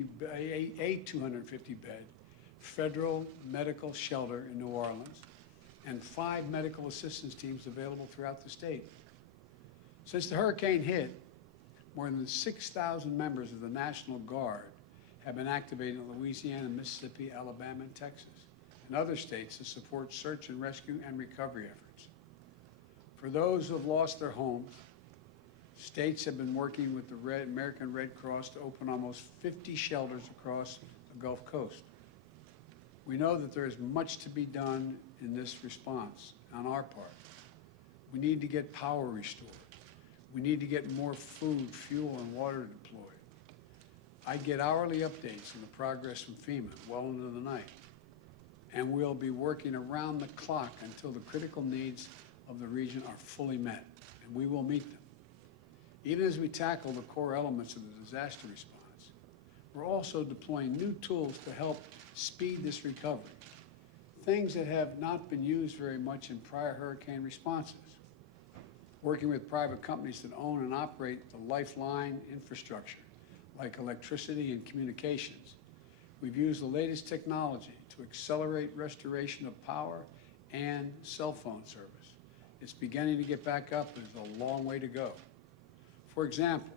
a 250-bed federal medical shelter in New Orleans and 5 medical assistance teams available throughout the state. Since the hurricane hit, more than 6,000 members of the National Guard have been activated in Louisiana, Mississippi, Alabama, and Texas, and other states to support search and rescue and recovery efforts. For those who have lost their homes, states have been working with the American Red Cross to open almost 50 shelters across the Gulf Coast. We know that there is much to be done in this response on our part. We need to get power restored. We need to get more food, fuel, and water deployed. I get hourly updates on the progress from FEMA well into the night, and we'll be working around the clock until the critical needs of the region are fully met, and we will meet them. Even as we tackle the core elements of the disaster response, we're also deploying new tools to help speed this recovery, things that have not been used very much in prior hurricane responses. Working with private companies that own and operate the lifeline infrastructure, like electricity and communications, we've used the latest technology to accelerate restoration of power and cell phone service. It's beginning to get back up, but there's a long way to go. For example,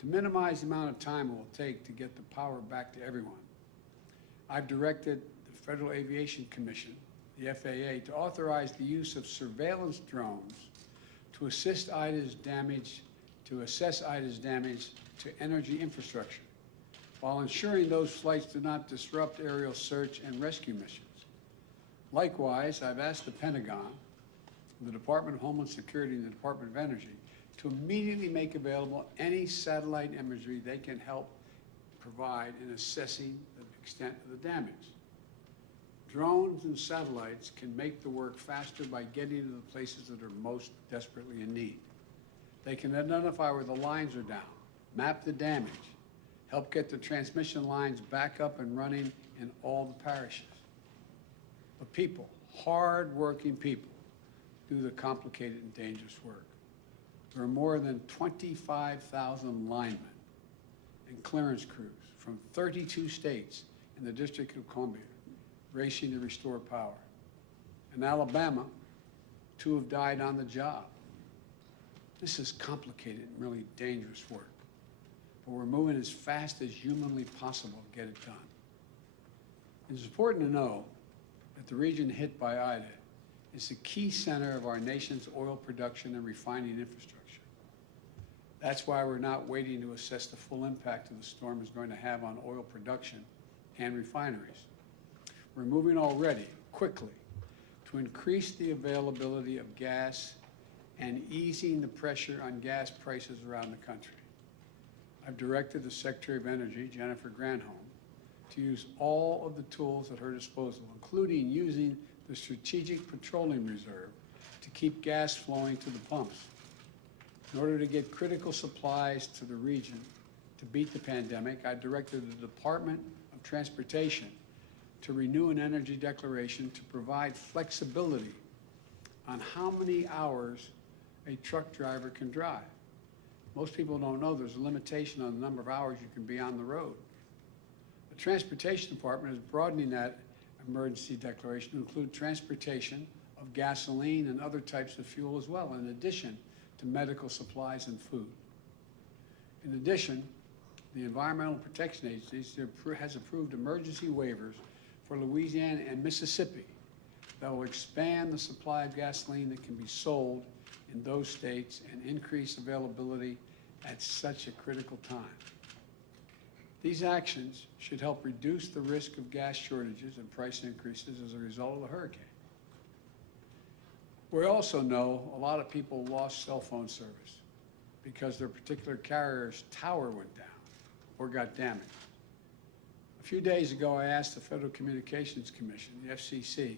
to minimize the amount of time it will take to get the power back to everyone, I've directed the Federal Aviation Commission, the FAA, to authorize the use of surveillance drones to assess Ida's damage to energy infrastructure, while ensuring those flights do not disrupt aerial search and rescue missions. Likewise, I've asked the Pentagon, the Department of Homeland Security, and the Department of Energy to immediately make available any satellite imagery they can help provide in assessing the extent of the damage. Drones and satellites can make the work faster by getting to the places that are most desperately in need. They can identify where the lines are down, map the damage, help get the transmission lines back up and running in all the parishes. But people, hard-working people, do the complicated and dangerous work. There are more than 25,000 linemen and clearance crews from 32 states in the District of Columbia racing to restore power. In Alabama, 2 have died on the job. This is complicated and really dangerous work, but we're moving as fast as humanly possible to get it done. It's important to know that the region hit by Ida is the key center of our nation's oil production and refining infrastructure. That's why we're not waiting to assess the full impact of the storm is going to have on oil production and refineries. We're moving already, quickly, to increase the availability of gas and easing the pressure on gas prices around the country. I've directed the Secretary of Energy, Jennifer Granholm, to use all of the tools at her disposal, including using the Strategic Petroleum Reserve to keep gas flowing to the pumps. In order to get critical supplies to the region to beat the pandemic, I directed the Department of Transportation to renew an energy declaration to provide flexibility on how many hours a truck driver can drive. Most people don't know there's a limitation on the number of hours you can be on the road. The Transportation Department is broadening that emergency declaration to include transportation of gasoline and other types of fuel as well, in addition to medical supplies and food. In addition, the Environmental Protection Agency has approved emergency waivers for Louisiana and Mississippi that will expand the supply of gasoline that can be sold in those states and increase availability at such a critical time. These actions should help reduce the risk of gas shortages and price increases as a result of the hurricane. We also know a lot of people lost cell phone service because their particular carrier's tower went down or got damaged. A few days ago, I asked the Federal Communications Commission, the FCC,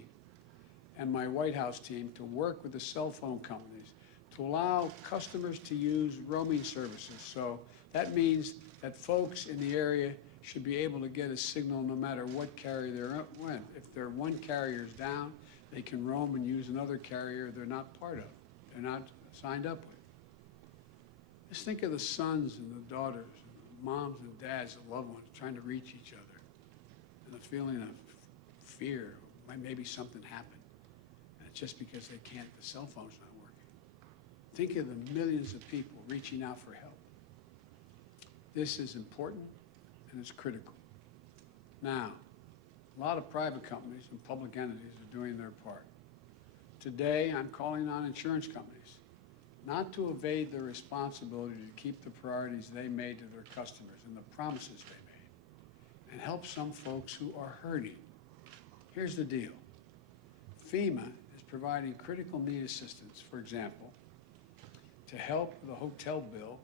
and my White House team to work with the cell phone companies to allow customers to use roaming services. So that means that folks in the area should be able to get a signal no matter what carrier they're in. If their one carrier's down, they can roam and use another carrier they're not part of, they're not signed up with. Just think of the sons and the daughters, and the moms and dads and loved ones trying to reach each other, and the feeling of fear, maybe something happened, and it's just because they can't, the cell phone's not working. Think of the millions of people reaching out for help. This is important and it's critical. Now, a lot of private companies and public entities are doing their part. Today, I'm calling on insurance companies not to evade their responsibility to keep the priorities they made to their customers and the promises they made, and help some folks who are hurting. Here's the deal. FEMA is providing critical need assistance, for example, to help with a hotel bill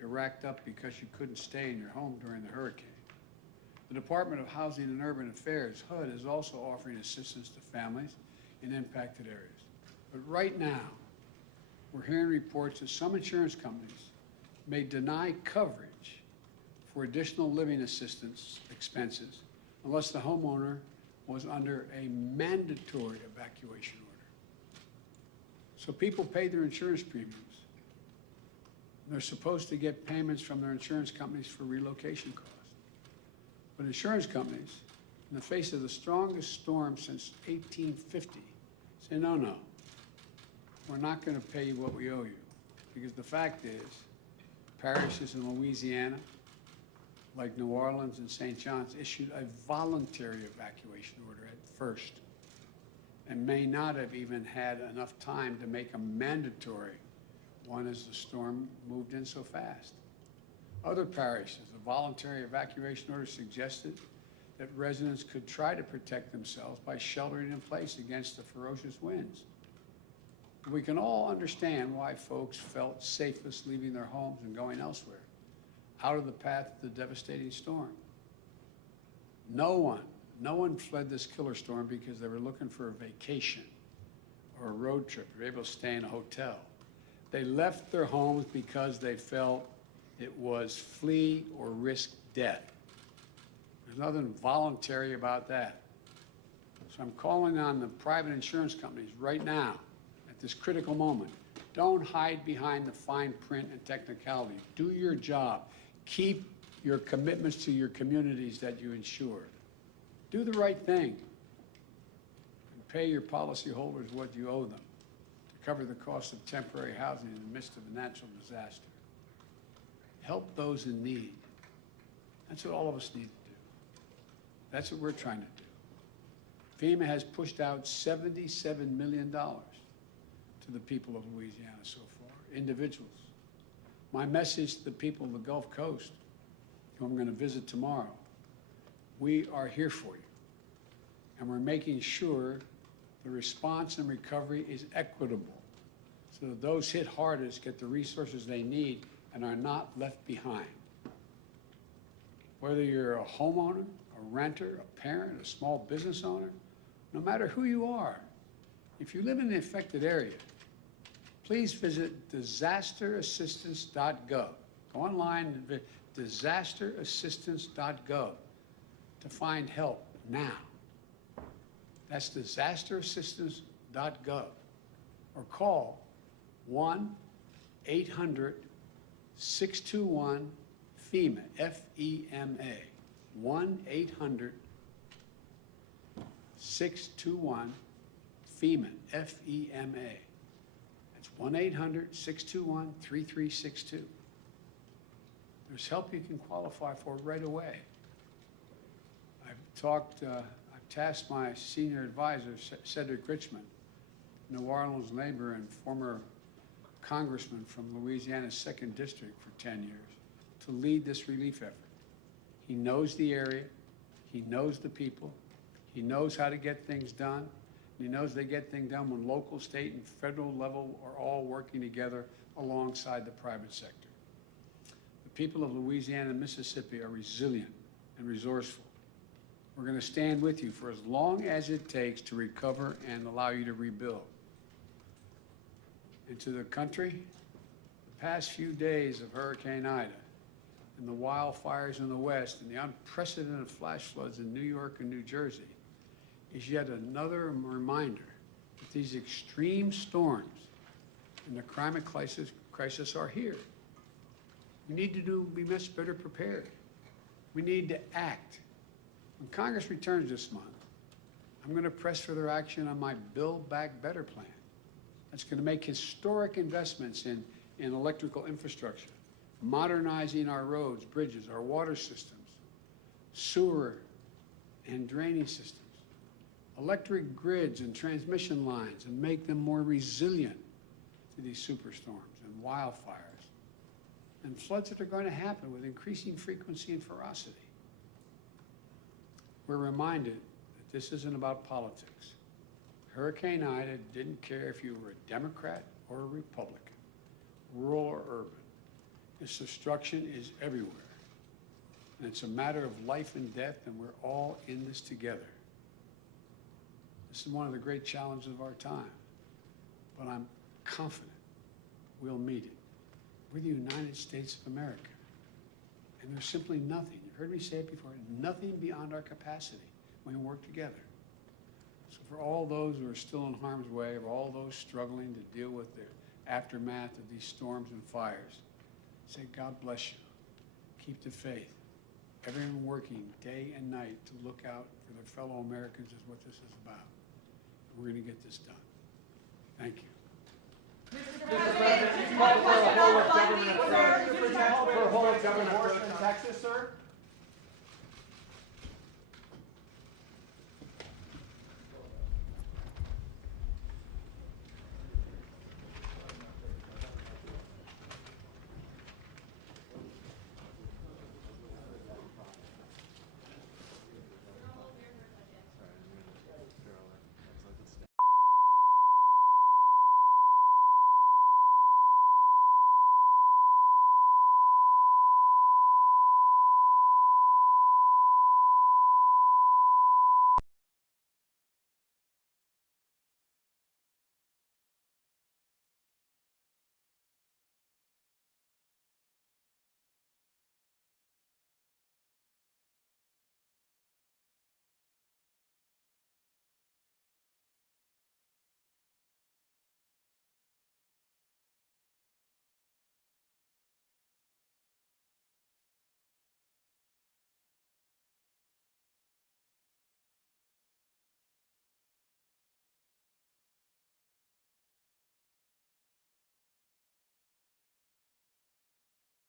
you racked up because you couldn't stay in your home during the hurricane. The Department of Housing and Urban Affairs, HUD, is also offering assistance to families in impacted areas. But right now, we're hearing reports that some insurance companies may deny coverage for additional living assistance expenses unless the homeowner was under a mandatory evacuation order. So people pay their insurance premiums. They're supposed to get payments from their insurance companies for relocation costs. But insurance companies, in the face of the strongest storm since 1850, say, no, we're not going to pay you what we owe you. Because the fact is, parishes in Louisiana, like New Orleans and St. John's, issued a voluntary evacuation order at first and may not have even had enough time to make a mandatory one as the storm moved in so fast. Other parishes, a voluntary evacuation order suggested that residents could try to protect themselves by sheltering in place against the ferocious winds. We can all understand why folks felt safest leaving their homes and going elsewhere, out of the path of the devastating storm. No one fled this killer storm because they were looking for a vacation or a road trip, or able to stay in a hotel. They left their homes because they felt it was flee or risk death. There's nothing voluntary about that. So I'm calling on the private insurance companies right now, at this critical moment. Don't hide behind the fine print and technicality. Do your job. Keep your commitments to your communities that you insure. Do the right thing. And pay your policyholders what you owe them to cover the cost of temporary housing in the midst of a natural disaster. Help those in need. That's what all of us need to do. That's what we're trying to do. FEMA has pushed out $77 million to the people of Louisiana so far, individuals. My message to the people of the Gulf Coast, who I'm going to visit tomorrow, we are here for you. And we're making sure the response and recovery is equitable so that those hit hardest get the resources they need and are not left behind. Whether you're a homeowner, a renter, a parent, a small business owner, no matter who you are, if you live in the affected area, please visit disasterassistance.gov. Go online and visit disasterassistance.gov to find help now. That's disasterassistance.gov. Or call 1-800-621-FEMA, F-E-M-A. 1-800-621-FEMA, F-E-M-A. That's 1-800-621-3362. There's help you can qualify for right away. I've tasked my senior advisor, Cedric Richmond, New Orleans neighbor and former congressman from Louisiana's 2nd District for 10 years, to lead this relief effort. He knows the area, he knows the people, he knows how to get things done, and he knows they get things done when local, state, and federal level are all working together alongside the private sector. The people of Louisiana and Mississippi are resilient and resourceful. We're going to stand with you for as long as it takes to recover and allow you to rebuild. And to the country, the past few days of Hurricane Ida and the wildfires in the West and the unprecedented flash floods in New York and New Jersey is yet another reminder that these extreme storms and the climate crisis are here. We need to be much better prepared. We need to act. When Congress returns this month, I'm going to press for their action on my Build Back Better plan. That's going to make historic investments in electrical infrastructure, modernizing our roads, bridges, our water systems, sewer and drainage systems, electric grids and transmission lines, and make them more resilient to these superstorms and wildfires and floods that are going to happen with increasing frequency and ferocity. We're reminded that this isn't about politics. Hurricane Ida didn't care if you were a Democrat or a Republican, rural or urban. This destruction is everywhere. And it's a matter of life and death, and we're all in this together. This is one of the great challenges of our time. But I'm confident we'll meet it. We're the United States of America. And there's simply nothing, you've heard me say it before, nothing beyond our capacity when we work together. So for all those who are still in harm's way, or all those struggling to deal with the aftermath of these storms and fires, say, God bless you. Keep the faith. Everyone working day and night to look out for their fellow Americans is what this is about. We're going to get this done. Thank you. Mr. President, you called for a whole of government, sir. For a whole of government in Texas, sir.